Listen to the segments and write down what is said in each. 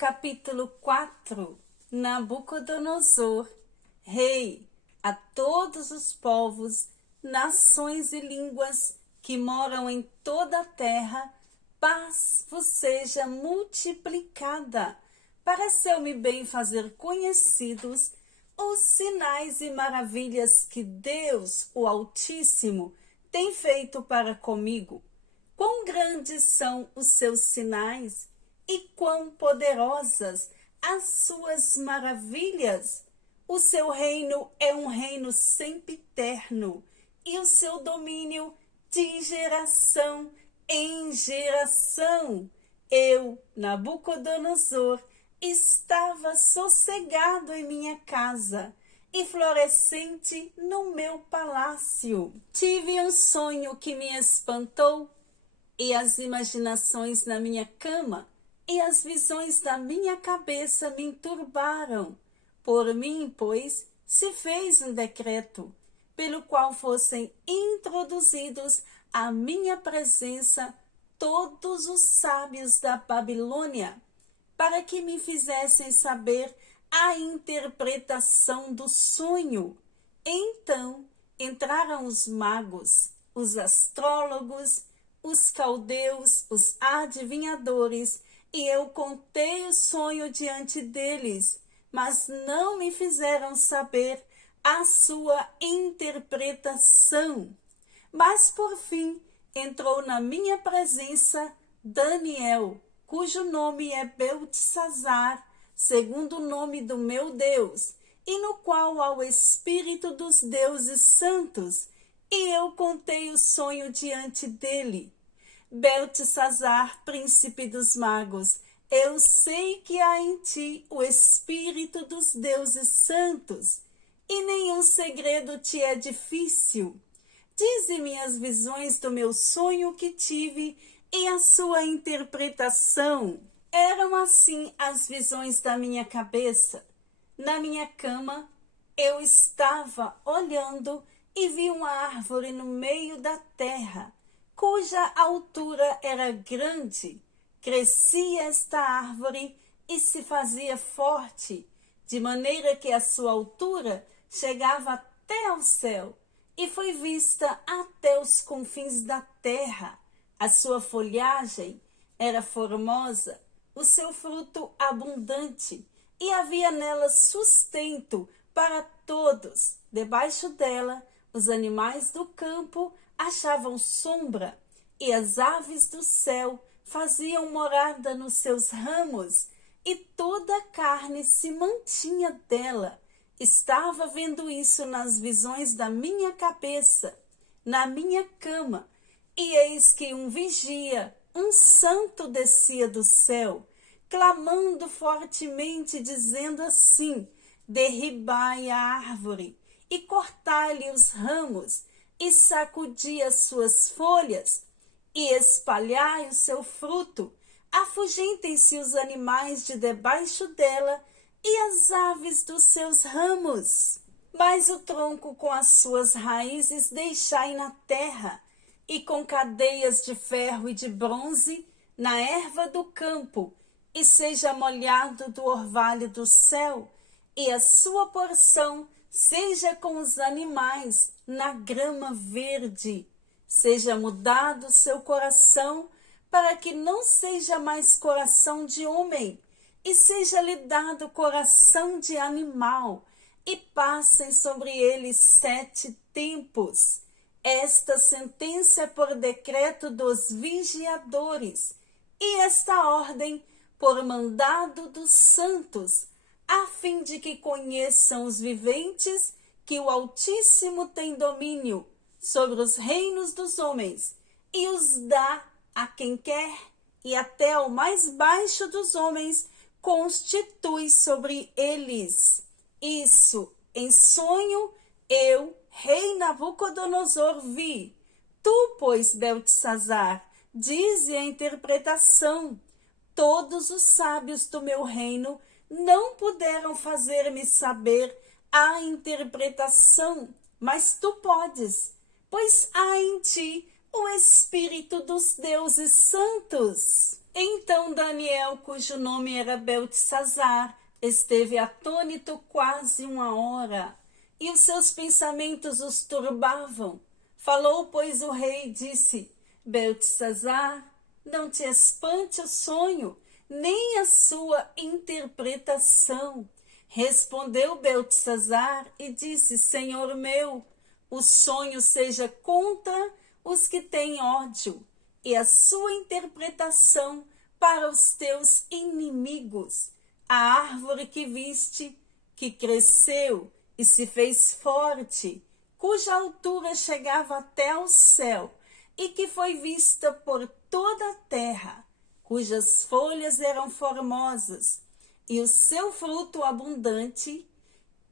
capítulo 4. Nabucodonosor, rei, a todos os povos, nações e línguas que moram em toda a terra, paz vos seja multiplicada. Pareceu-me bem fazer conhecidos os sinais e maravilhas que Deus, o Altíssimo, tem feito para comigo. Quão grandes são os seus sinais e quão poderosas as suas maravilhas! O seu reino é um reino sempiterno e o seu domínio de geração em geração. Eu, Nabucodonosor, estava sossegado em minha casa e florescente no meu palácio. Tive um sonho que me espantou, e as imaginações na minha cama e as visões da minha cabeça me turbaram. Por mim, pois, se fez um decreto, pelo qual fossem introduzidos à minha presença todos os sábios da Babilônia, para que me fizessem saber a interpretação do sonho. Então entraram os magos, os astrólogos, os caldeus, os adivinhadores, e eu contei o sonho diante deles, mas não me fizeram saber a sua interpretação. Mas por fim entrou na minha presença Daniel, cujo nome é Beltesazar, segundo o nome do meu Deus, e no qual há o Espírito dos deuses santos, e eu contei o sonho diante dele. Beltesazar, príncipe dos magos, eu sei que há em ti o Espírito dos deuses santos, e nenhum segredo te é difícil. Dize-me as visões do meu sonho que tive e a sua interpretação. Eram assim as visões da minha cabeça. Na minha cama, eu estava olhando e vi uma árvore no meio da terra, cuja altura era grande. Crescia esta árvore e se fazia forte, de maneira que a sua altura chegava até ao céu, e foi vista até os confins da terra. A sua folhagem era formosa, o seu fruto abundante, e havia nela sustento para todos. Debaixo dela, os animais do campo achavam sombra, e as aves do céu faziam morada nos seus ramos, e toda a carne se mantinha dela. Estava vendo isso nas visões da minha cabeça, na minha cama, e eis que um vigia, um santo, descia do céu, clamando fortemente, dizendo assim: derribai a árvore e cortai-lhe os ramos, e sacudi as suas folhas, e espalhai o seu fruto. Afugentem-se os animais de debaixo dela, e as aves dos seus ramos. Mas o tronco com as suas raízes deixai na terra, e com cadeias de ferro e de bronze na erva do campo, e seja molhado do orvalho do céu, e a sua porção seja com os animais na grama verde. Seja mudado o seu coração, para que não seja mais coração de homem, e seja-lhe dado coração de animal, e passem sobre ele 7 tempos. Esta sentença é por decreto dos vigiadores, e esta ordem por mandado dos santos, a fim de que conheçam os viventes que o Altíssimo tem domínio sobre os reinos dos homens, e os dá a quem quer, e até ao mais baixo dos homens constitui sobre eles. Isso em sonho eu, rei Nabucodonosor, vi. Tu, pois, Beltesazar, dize a interpretação. Todos os sábios do meu reino não puderam fazer-me saber a interpretação, mas tu podes, pois há em ti o Espírito dos deuses santos. Então Daniel, cujo nome era Beltesazar, esteve atônito quase 1 hora, e os seus pensamentos os turbavam. Falou, pois, o rei e disse: Beltesazar, não te espante o sonho, nem a sua interpretação. Respondeu Beltesazar e disse: Senhor meu, o sonho seja contra os que têm ódio, e a sua interpretação para os teus inimigos. A árvore que viste, que cresceu e se fez forte, cuja altura chegava até ao céu, e que foi vista por toda a terra, cujas folhas eram formosas, e o seu fruto abundante,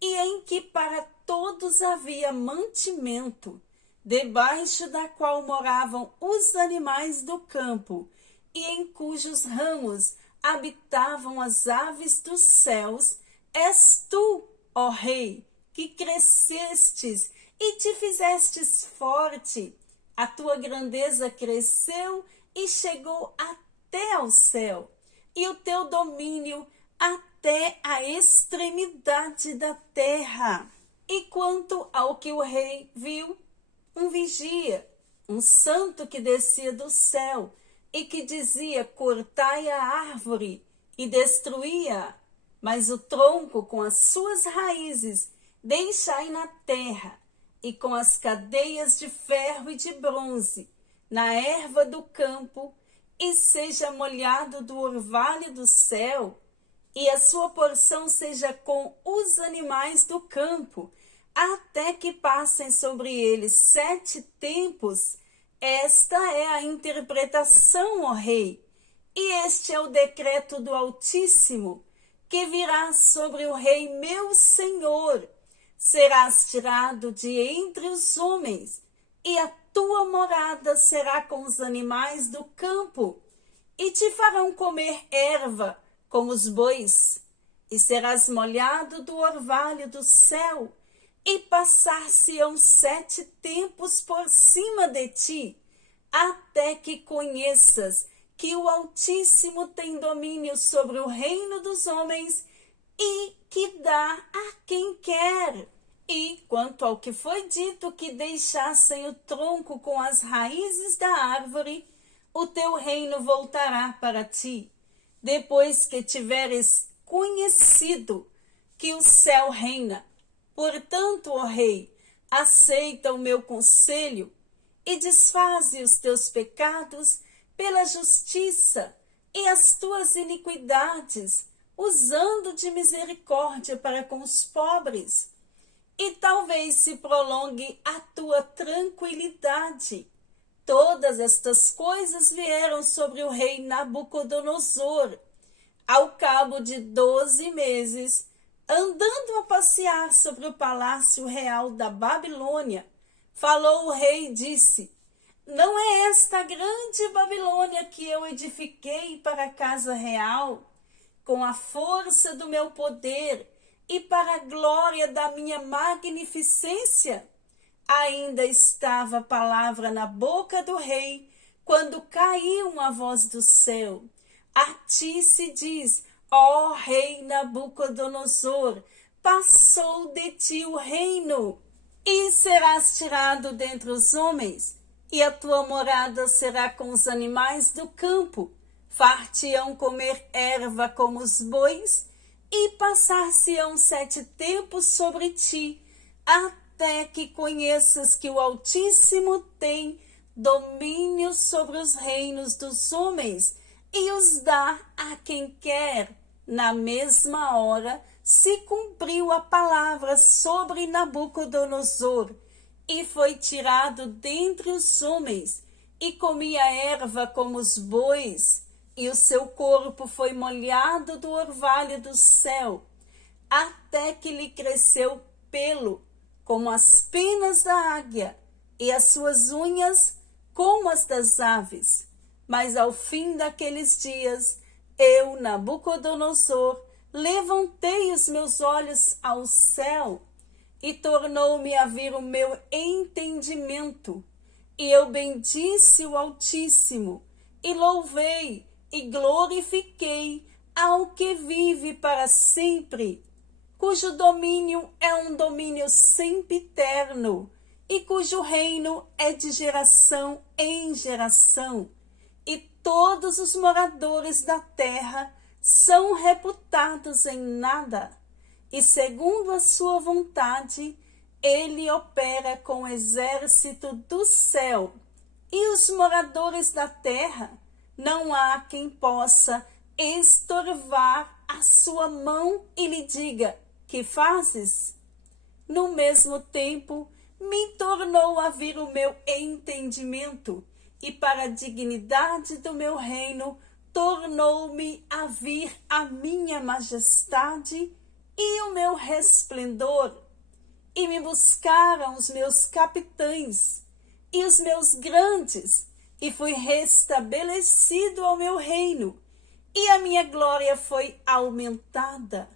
e em que para todos havia mantimento, debaixo da qual moravam os animais do campo, e em cujos ramos habitavam as aves dos céus, és tu, ó rei, que crescestes e te fizestes forte. A tua grandeza cresceu e chegou até ao céu, e o teu domínio até a extremidade da terra. E quanto ao que o rei viu, um vigia, um santo que descia do céu e que dizia: cortai a árvore e destruía, mas o tronco com as suas raízes deixai na terra, e com as cadeias de ferro e de bronze na erva do campo, e seja molhado do orvalho do céu, e a sua porção seja com os animais do campo, até que passem sobre eles 7 tempos. Esta é a interpretação, ó rei, e este é o decreto do Altíssimo, que virá sobre o rei meu senhor. Serás tirado de entre os homens, e a tua morada será com os animais do campo, e te farão comer erva como os bois, e serás molhado do orvalho do céu, e passar-se-ão 7 tempos por cima de ti, até que conheças que o Altíssimo tem domínio sobre o reino dos homens e que dá a quem quer. E quanto ao que foi dito que deixassem o tronco com as raízes da árvore, o teu reino voltará para ti, depois que tiveres conhecido que o céu reina. Portanto, ó rei, aceita o meu conselho e desfaze os teus pecados pela justiça e as tuas iniquidades, usando de misericórdia para com os pobres. E talvez se prolongue a tua tranquilidade. Todas estas coisas vieram sobre o rei Nabucodonosor. Ao cabo de 12 meses, andando a passear sobre o palácio real da Babilônia, falou o rei e disse: não é esta grande Babilônia que eu edifiquei para a casa real, com a força do meu poder e para a glória da minha magnificência? Ainda estava a palavra na boca do rei, quando caiu uma voz do céu: a ti se diz, ó rei Nabucodonosor, passou de ti o reino, e serás tirado dentre os homens, e a tua morada será com os animais do campo. Far-te-ão comer erva como os bois, e passar-se-ão 7 tempos sobre ti, até que conheças que o Altíssimo tem domínio sobre os reinos dos homens, e os dá a quem quer. Na mesma hora se cumpriu a palavra sobre Nabucodonosor, e foi tirado dentre os homens, e comia erva como os bois, e o seu corpo foi molhado do orvalho do céu, até que lhe cresceu pelo, como as penas da águia, e as suas unhas como as das aves. Mas ao fim daqueles dias, eu, Nabucodonosor, levantei os meus olhos ao céu, e tornou-me a vir o meu entendimento, e eu bendisse o Altíssimo, e louvei, e glorifiquei ao que vive para sempre, cujo domínio é um domínio sempiterno, e cujo reino é de geração em geração, e todos os moradores da terra são reputados em nada, e segundo a sua vontade, ele opera com o exército do céu, e os moradores da terra, não há quem possa estorvar a sua mão e lhe diga: que fazes? No mesmo tempo, me tornou a vir o meu entendimento, e para a dignidade do meu reino, tornou-me a vir a minha majestade e o meu resplendor. E me buscaram os meus capitães e os meus grandes, e fui restabelecido ao meu reino, e a minha glória foi aumentada.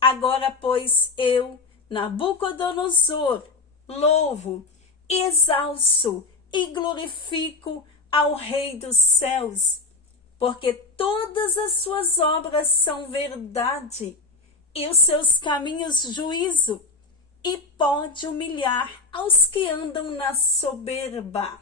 Agora, pois, eu, Nabucodonosor, louvo, exalço e glorifico ao Rei dos céus, porque todas as suas obras são verdade, e os seus caminhos juízo, e pode humilhar aos que andam na soberba.